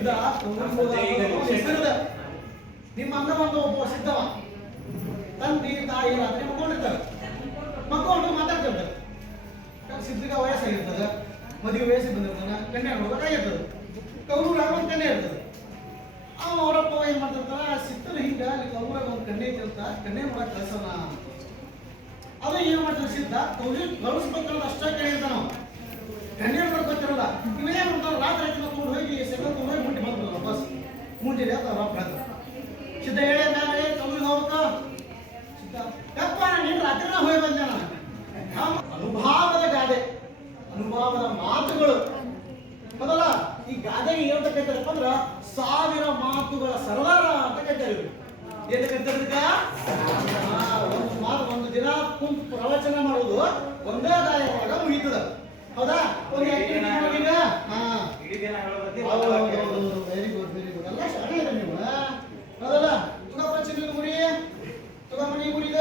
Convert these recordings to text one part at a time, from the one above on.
ಸಿದ್ಧ ನಿಮ್ಮ ಅಣ್ಣ ಬಂದ ಒಬ್ಬ ಸಿದ್ಧವ ತಂದೆ ತಾಯಿ ರಾತ್ರಿ ಮಕ್ಕೊಂಡಿರ್ತಾರೆ, ಮಕ್ಕೊಂಡು ಮಾತಾಡ್ತಿರ್ತಾರೆ. ಸಿದ್ಧಿಗೆ ವಯಸ್ಸಾಗಿರ್ತದೆ, ಮದುವೆ ವಯಸ್ಸಿಗೆ ಬಂದಿರ್ತಾನೆ, ಕನ್ಯಾ ನೋಡ್ಬೇಕು ಆಗಿರ್ತದೆ, ಕೌರೂರಾಗ ಒಂದು ಕನ್ಯೆ ಇರ್ತದೆ. ಅವರಪ್ಪ ಏನ್ ಮಾಡ್ತಿರ್ತಾರ, ಸಿದ್ಧನ ಹಿಂಗ ಅಲ್ಲಿ ಕೌರಾಗ ಒಂದು ಕನ್ಯೆ ಇರ್ತ, ಕನ್ಯೆ ನೋಡಕ್ ಕಳ್ಸೋಣ. ಅದು ಏನ್ ಮಾಡ್ತಾರೆ, ಸಿದ್ಧ ಕಳಿಸ್ಬೇಕನ್ನೋದು ಅಷ್ಟೇ ಕೇಳಿರ್ತಾನ. ಕನ್ಯೆ ನೋಡಕ್ ಗೊತ್ತಿರಲ್ಲ. ಇವೇನ್ ಮಾಡ್ತಾರ, ರಾತ್ರಿ ತಗೊಂಡು ಹೋಗಿ ಸೆಗಲ್ ತಗೊಂಡು ಹೋಗಿ ಮುಂದೆ ಬಂದ್ಬಿಡಲ್ಲ ಬಸ್ ಮುಂಜಾನೆ ಅಂತ ಅವ್ರ ಅಪ್ಪ ಸಿದ್ಧ ಹೇಳಿ ಮೇಲೆ ಕೌರಿಗೆ ಹೋಗ್ಬೇಕು. ಸಿದ್ಧ ಯಪ್ಪ ನೀನು ರಾತ್ರಿನ ಹೋಗಿ ಬಂದೆ ನಾನು. ಅನುಭಾವದ ಗಾದೆ, ಅನುಭವದ ಮಾತುಗಳು ಮೊದಲ ಈ ಗಾದೆಗೆ ಏನಂತ ಕರೀತಾರಪ್ಪ ಅಂದ್ರ 1000 ಮಾತುಗಳ ಸರದಾರ ಅಂತ ಕರೀತಾರೆ. ಏನ್ ಕರೀತಾರ? ಒಂದು ಮಾತು ಒಂದು ದಿನ ಕುಂತು ಪ್ರವಚನ ಮಾಡೋದು ಒಂದೇ ಗಾಯವಾಗ ಮುಗಿತದ. ಹೌದಾ? ಒಂದು ಈಗ ವೆರಿ ಗುಡ್ ಎಲ್ಲ ಶಾಣೆ ಇದೆ ನೀವು. ಹೌದಲ್ಲ? ತುಗಪ್ಪ ಚಿನ್ನ ಮುಡಿ, ತುಗಮಣಿ ಮುಡಿದ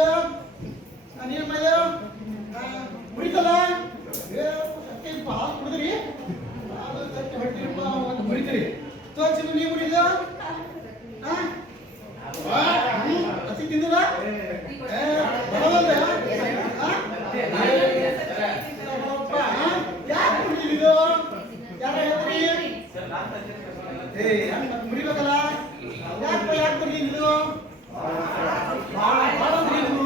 ನೀರು ಮೈದ ಮುಡಿತಲ್ಲ, ಹಾಲು ಕುಡಿದ್ರಿ ಹೊಟ್ಟಿರಪ್ಪ ಒಂದು ಮುಡಿತೀರಿ. ಚಿನ್ನ ನೀರು ಮುಡಿದ ಅತಿ ತಿಂದಿಲ್ಲ ಬರೋದಲ್ಲ. ಯಾಕೆ ಕುಡಿದಿದ್ದು? ಯಾರ ಹೇಳ್ತೀರಿ? ಮುಡಿಬೇಕಲ್ಲ, ಯಾಕಪ್ಪ ಯಾಕೆ ಬರ್ಲಿದ್ದು? ಬಾಳ ಅಂದ್ರೆ ಇದು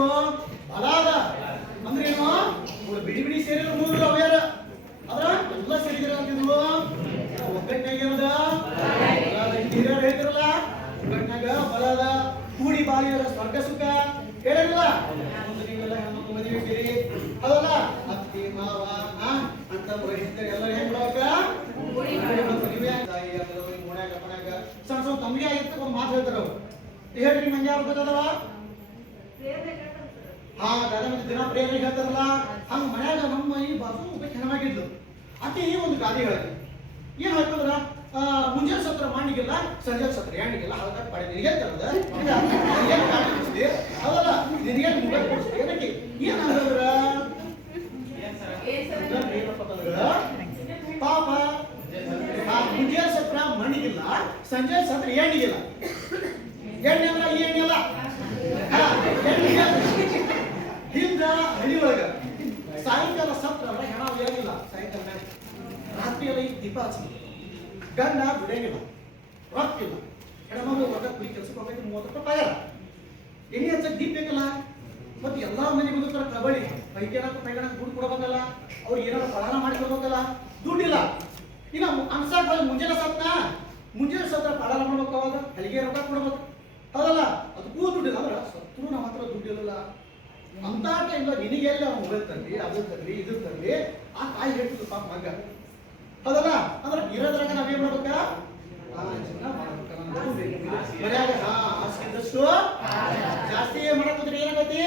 ಬಲಾದ ಅಂದ್ರೇನು? ಬಿಡಿ ಬಿಡಿ ಸೇರಿದ್ರು 3 ಅವ್ಯಾರ ಅದ್ರ ಎಲ್ಲ ಸೇರಿದ್ರ ಅಂತಿದ್ವು. ಒಗ್ಗಟ್ಟಿನಾಗ ಹಿರಿಯರು ಹೇಳ್ತಿರಲ್ಲ, ಒಗ್ಗಟ್ಟಿನಾಗ ಬಲಾದ ಕೂಡಿ ಬಾಳಿಯರ ಸ್ವರ್ಗ ಸುಖ ಹೇಳಿರಲ್ಲ. ನೀವೆಲ್ಲ ಹೆಣ್ಮಕ್ಳು ಮದುವೆ ಇದ್ದೀರಿ, ಅದಲ್ಲ ಅತ್ತಿ ಮಾವ ಅಂತ ಎಲ್ಲರೂ ಹೆಂಗ್ ಬಿಡಕ ಮನ್ಯಾಗ ಮನ್ಯಾಗ ಸಣ್ಣ ಸಣ್ಣ ತಮ್ಮಿಗೆ ಆಗಿರ್ತ ಒಂದು ಮಾತು ಹೇಳ್ತಾರ. ಅವ್ರು ಹೇಳ್ರಿ ಮಂಜ ಅವ್ರ ಗೊತ್ತದವ ಗಾದೆ ಮತ್ತೆ ದಿನ ಪ್ರೇರಣೆ ಹೇಳ್ತಾರಲ್ಲ, ಹಂಗ ಮನ್ಯಾಗ ನಮ್ಮ ಈ ಬಾಜು ಒಬ್ಬ ಹೆಣ್ಮಾಗಿದ್ಲು. ಆಕೆ ಒಂದು ಗಾದೆ ಹೇಳಿ ಏನ್ ಹೇಳ್ತಂದ್ರ, ಮುಂಜಾನೆ ಸತ್ರ ಮಾಡಿಗೆಲ್ಲ ಸಂಜೆ ಸತ್ರ ಹೆಣ್ಣಿಗೆಲ್ಲ ಹಳದಾಗ ಪಡೆ ನಿನಗೆ ತರದ ಅದಲ್ಲ ನಿನಗೆ ಮುಗ ಕೊಡಿಸ್ತೀವಿ. ಏನಕ್ಕೆ ಏನ್ ಹೇಳಿದ್ರ ಪಾಪ ಮುಂಜಾನೆ ಸತ್ರ ಮಣ್ಣಿಗಿಲ್ಲ, ಸಂಜೆ ಸತ್ರ ಎಣ್ಣಿಗಿಲ್ಲ. ಎಣ್ಣೆಲ್ಲ ಈ ಎಣ್ಣೆಲ್ಲ ಹಿಂದ ಹಳಿ ಒಳಗ ಸಾಯಂಕಾಲ ಸತ್ರ ಹೆಣ ಏನಿಲ್ಲ. ಸಾಯಂಕಾಲ ರಾತ್ರಿ ಎಲ್ಲ ಈಗ ದೀಪ ಹಚ್ಚಿ ಗಂಡ ಬಿಡಂಗಿಲ್ಲ, ರೊಕ್ಕ ಇಲ್ಲ. ಹೆಣ್ಮಗಳು ಹೊರಗ ಕುಡಿ ಕೆಲ್ಸಕ್ಕೆ ಹೋಗ್ಬೇಕು, 30 ರೂಪಾಯಿ ಪಗಾರ. ಎಣ್ಣೆ ಹಚ್ಚಕ್ ದೀಪ ಬೇಕಲ್ಲ. ಮತ್ತೆ ಎಲ್ಲಾ ಮನೆಗೆ ಬಂದಿರ್ತಾರ ಕಬಡ್ಡಿ ಪೈಗಣ ದುಡ್ಡು ಕೊಡಬೇಕಲ್ಲ, ಅವ್ರು ಏನಾರ ಪಲಾನ ಮಾಡಿ ಕೊಡ್ಬೇಕಲ್ಲ, ದುಡ್ಡಿಲ್ಲ. ಇನ್ನ ಅನ್ಸಾಕ್ ಮುಂಜಾನೆ ಸತ್ರ ಪಲಾನ ಮಾಡ್ಬೇಕು, ಅವಾಗ ಹಲಿಗೆ ರೊಕ್ಕ ಕೊಡ್ಬೇಕು. ಹೌದಲ್ಲ? ಅದಕ್ಕೂ ದುಡ್ಡಿಲ್ಲ. ಅಂದ್ರೆ ಸತ್ರು ನಮ್ಮ ಹತ್ರ ದುಡ್ಡಿಲ್ಲ ಅಂತ ಟೈಮ್ ನಿನಗೆಲ್ಲ ಮೊಬೈಲ್ ತರ್ಲಿ, ಅದು ತರ್ಲಿ, ಇದು ತರ್ಲಿ, ಆ ಕಾಯಿ ಹೇಳ್ತಿದ್ರು ಪಾಪ ಮಗ. ಹೌದಲ್ಲ? ಅಂದ್ರೆ ಇರೋದ್ರಾಗ ನಾವೇನ್ ಮಾಡ್ಬೇಕ, ಮರ್ಯಾದ ಆಸೆದಷ್ಟು ಜಾಸ್ತಿ ಮಾಡಕ್ಕೋದ್ರೆ ಏನಾಗತಿ,